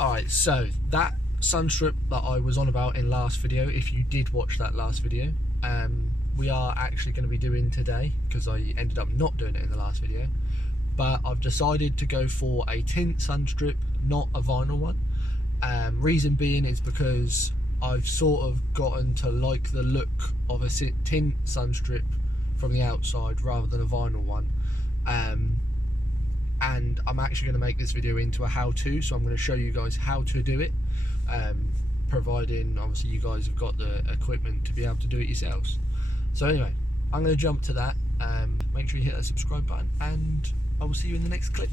Alright, so that Sunstrip that I was on about in last video, if you did watch that last video, we are actually going to be doing today, because I ended up not doing it in the last video, but I've decided to go for a tint Sunstrip, not a vinyl one. Reason being is because I've sort of gotten to like the look of a tint Sunstrip from the outside rather than a vinyl one. And I'm actually going to make this video into a how-to, so I'm going to show you guys how to do it, providing obviously you guys have got the equipment to be able to do it yourselves. So anyway, I'm going to jump to that. Make sure you hit that subscribe button, and I will see you in the next clip.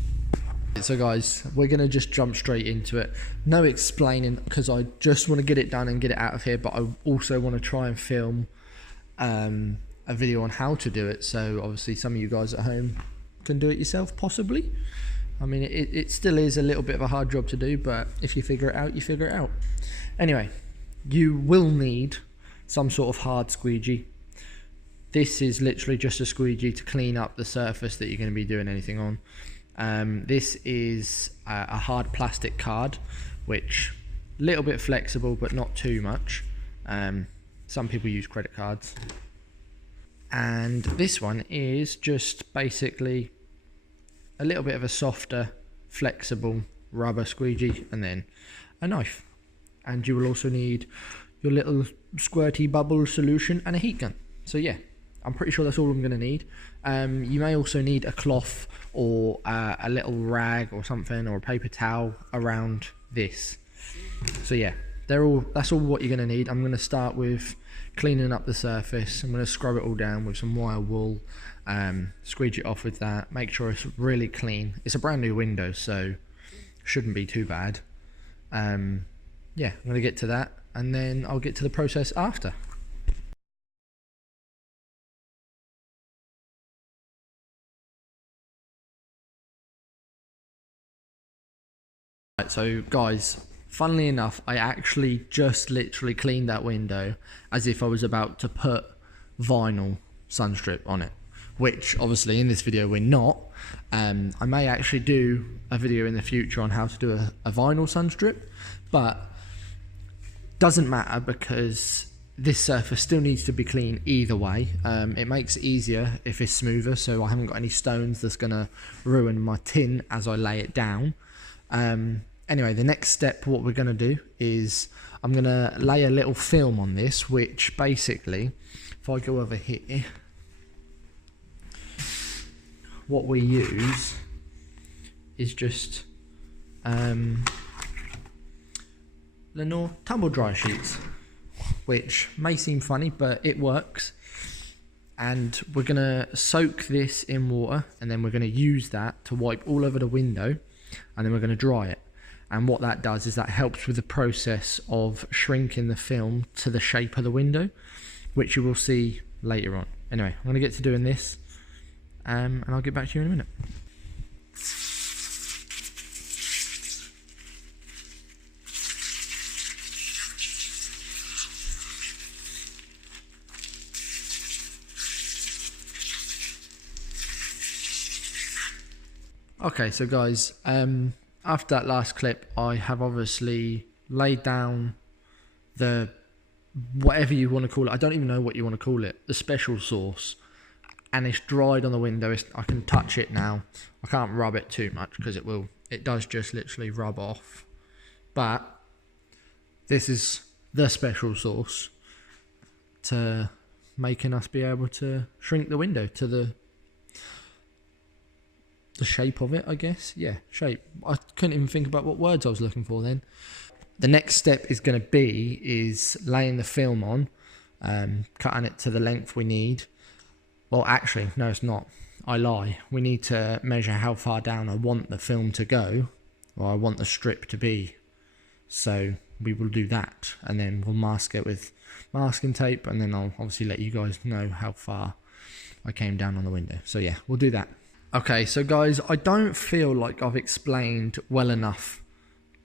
So guys, we're going to just jump straight into it. No explaining, because I just want to get it done and get it out of here, but I also want to try and film a video on how to do it, so obviously some of you guys at home can do it yourself, possibly. I mean, it still is a little bit of a hard job to do, but if you figure it out, you figure it out. Anyway, you will need some sort of hard squeegee. This is literally just a squeegee to clean up the surface that you're going to be doing anything on. This is a hard plastic card, which a little bit flexible but not too much. Some people use credit cards. And this one is just basically a little bit of a softer, flexible rubber squeegee, and then a knife. And you will also need your little squirty bubble solution and a heat gun. So yeah, I'm pretty sure that's all I'm going to need. You may also need a cloth or a little rag or something, or a paper towel around this. So yeah, that's all what you're going to need. I'm going to start with cleaning up the surface. I'm going to scrub it all down with some wire wool, squeegee it off with that, make sure it's really clean. It's a brand new window, so shouldn't be too bad. Yeah, I'm going to get to that, and then I'll get to the process after. Right, so guys, funnily enough, I actually just literally cleaned that window as if I was about to put vinyl Sunstrip on it, which obviously in this video we're not. I may actually do a video in the future on how to do a vinyl Sunstrip, but doesn't matter because this surface still needs to be clean either way. It makes it easier if it's smoother, so I haven't got any stones that's going to ruin my tin as I lay it down. Anyway, the next step, what we're going to do is I'm going to lay a little film on this, which basically, if I go over here, what we use is just Lenore tumble dry sheets, which may seem funny, but it works. And we're going to soak this in water, and then we're going to use that to wipe all over the window, and then we're going to dry it. And what that does is that helps with the process of shrinking the film to the shape of the window, which you will see later on. Anyway, I'm going to get to doing this, and I'll get back to you in a minute. Okay, so guys, after that last clip, I have obviously laid down the, whatever you want to call it, I don't even know what you want to call it, the special sauce, and it's dried on the window. I can touch it now. I can't rub it too much because it does just literally rub off. But this is the special sauce to making us be able to shrink the window to the shape of it, I guess. Yeah, shape. I couldn't even think about what words I was looking for then. The next step is going to be laying the film on, cutting it to the length we need. Well, actually, no, it's not. I lie. We need to measure how far down I want the film to go, or I want the strip to be. So we will do that, and then we'll mask it with masking tape, and then I'll obviously let you guys know how far I came down on the window. So yeah, we'll do that. Okay, so guys, I don't feel like I've explained well enough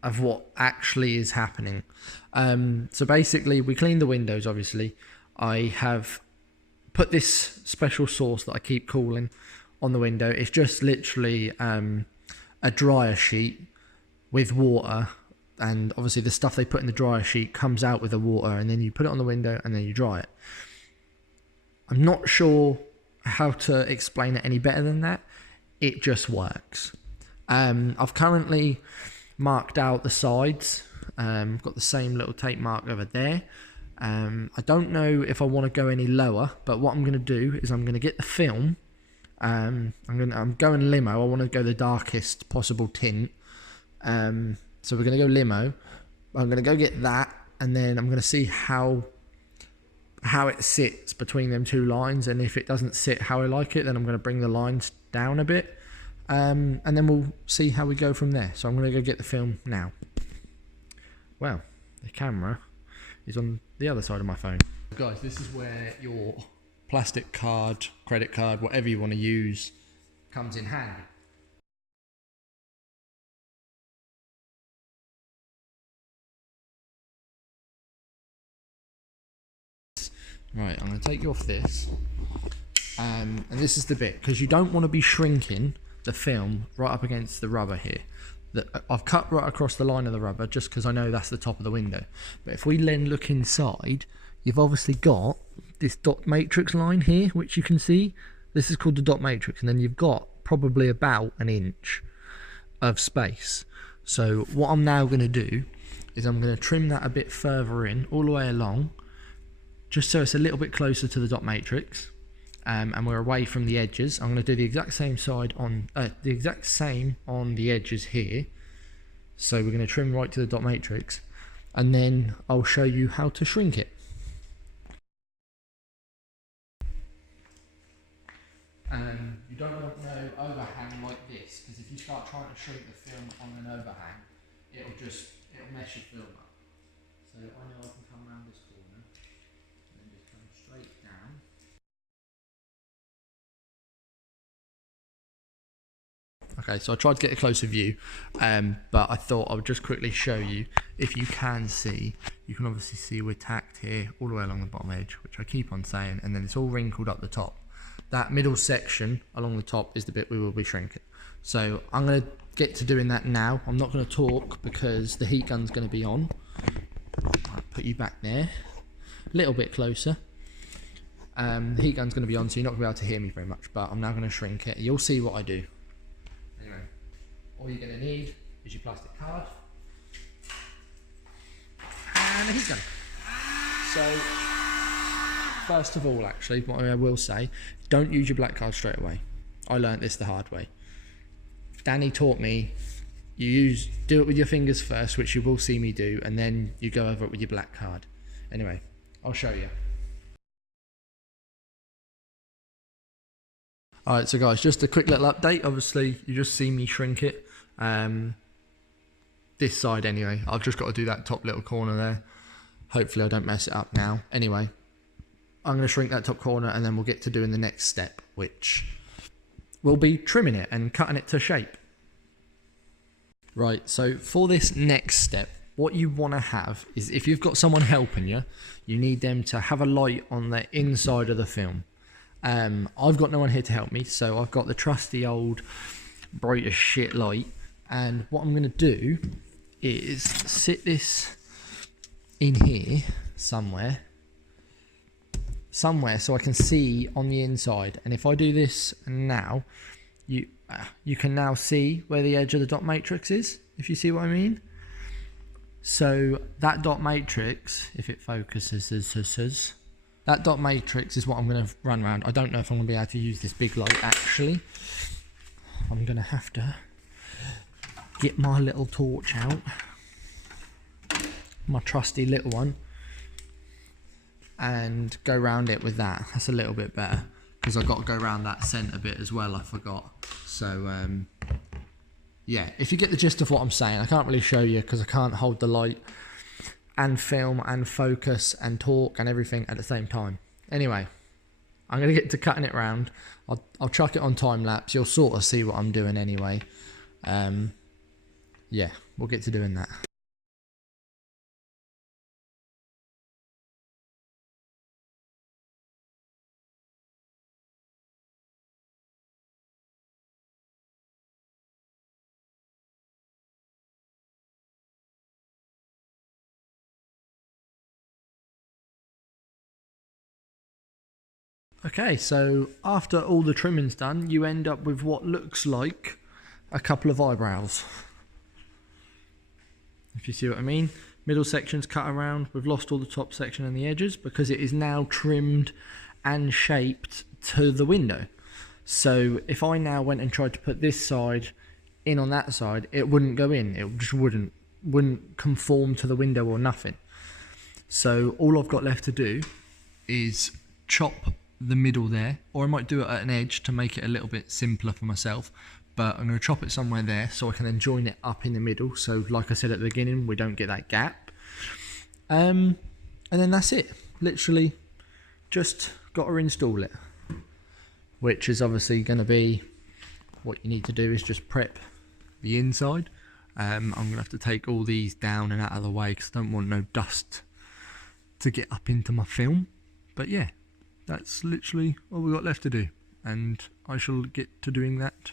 of what actually is happening. So basically, we cleaned the windows, obviously. I have put this special sauce that I keep cooling on the window. It's just literally a dryer sheet with water and obviously the stuff they put in the dryer sheet comes out with the water, and then you put it on the window and then you dry it. I'm not sure how to explain it any better than that. It just works. I've currently marked out the sides. Got the same little tape mark over there. I don't know if I want to go any lower, but what I'm going to do is I'm going to get the film. I'm going limo. I want to go the darkest possible tint. So we're going to go limo. I'm going to go get that, and then I'm going to see how it sits between them two lines, and if it doesn't sit how I like it, then I'm going to bring the lines down a bit, and then we'll see how we go from there. So I'm going to go get the film now. Well, the camera is on the other side of my phone. Guys, this is where your plastic card, credit card, whatever you want to use, comes in handy. Right, I'm going to take you off this, and this is the bit, because you don't want to be shrinking the film right up against the rubber here. I've cut right across the line of the rubber just because I know that's the top of the window. But if we then look inside, you've obviously got this dot matrix line here, which you can see. This is called the dot matrix, and then you've got probably about an inch of space. So what I'm now going to do is I'm going to trim that a bit further in, all the way along, just so it's a little bit closer to the dot matrix, and we're away from the edges. I'm going to do the exact same on the edges here. So we're going to trim right to the dot matrix, and then I'll show you how to shrink it. You don't want no overhang like this, because if you start trying to shrink the film on an overhang, it'll mess your film up. So I know I can come around this corner and then just come straight down. Okay, so I tried to get a closer view, but I thought I would just quickly show you. If you can see, you can obviously see we're tacked here all the way along the bottom edge, which I keep on saying, and then it's all wrinkled up the top. That middle section along the top is the bit we will be shrinking. So I'm going to get to doing that now. I'm not going to talk because the heat gun's going to be on. I'll put you back there, a little bit closer. The heat gun's going to be on, so you're not going to be able to hear me very much, but I'm now going to shrink it. You'll see what I do. Anyway, all you're going to need is your plastic card and a heat gun. So first of all, actually, what I will say, don't use your black card straight away. I learnt this the hard way. Danny taught me, do it with your fingers first, which you will see me do, and then you go over it with your black card. Anyway, I'll show you. Alright, so guys, just a quick little update. Obviously, you just see me shrink it. This side anyway. I've just got to do that top little corner there. Hopefully I don't mess it up now. Anyway, I'm going to shrink that top corner, and then we'll get to doing the next step, which will be trimming it and cutting it to shape. Right, so for this next step, what you want to have is, if you've got someone helping you, you need them to have a light on the inside of the film. I've got no one here to help me, so I've got the trusty old bright as shit light, and what I'm going to do is sit this in here somewhere so I can see on the inside. And if I do this now, you can now see where the edge of the dot matrix is, if you see what I mean. So that dot matrix, if it focuses, that dot matrix is what I'm going to run around. I don't know if I'm going to be able to use this big light actually. I'm going to have to get my little torch out, my trusty little one, and go round it with that. That's a little bit better, because I've got to go around that centre bit as well, I forgot. So yeah, if you get the gist of what I'm saying. I can't really show you because I can't hold the light and film and focus and talk and everything at the same time. Anyway, I'm going to get to cutting it round. I'll chuck it on time lapse. You'll sort of see what I'm doing anyway. Yeah, we'll get to doing that. Okay, so after all the trimming's done, you end up with what looks like a couple of eyebrows. If you see what I mean. Middle section's cut around. We've lost all the top section and the edges because it is now trimmed and shaped to the window. So if I now went and tried to put this side in on that side, it wouldn't go in. It just wouldn't conform to the window or nothing. So all I've got left to do is chop the middle there, or I might do it at an edge to make it a little bit simpler for myself, but I'm going to chop it somewhere there so I can then join it up in the middle, so like I said at the beginning, we don't get that gap. And then that's it. Literally just got to install it, which is obviously going to be, what you need to do is just prep the inside. I'm going to have to take all these down and out of the way because I don't want no dust to get up into my film. But yeah, that's literally all we've got left to do, and I shall get to doing that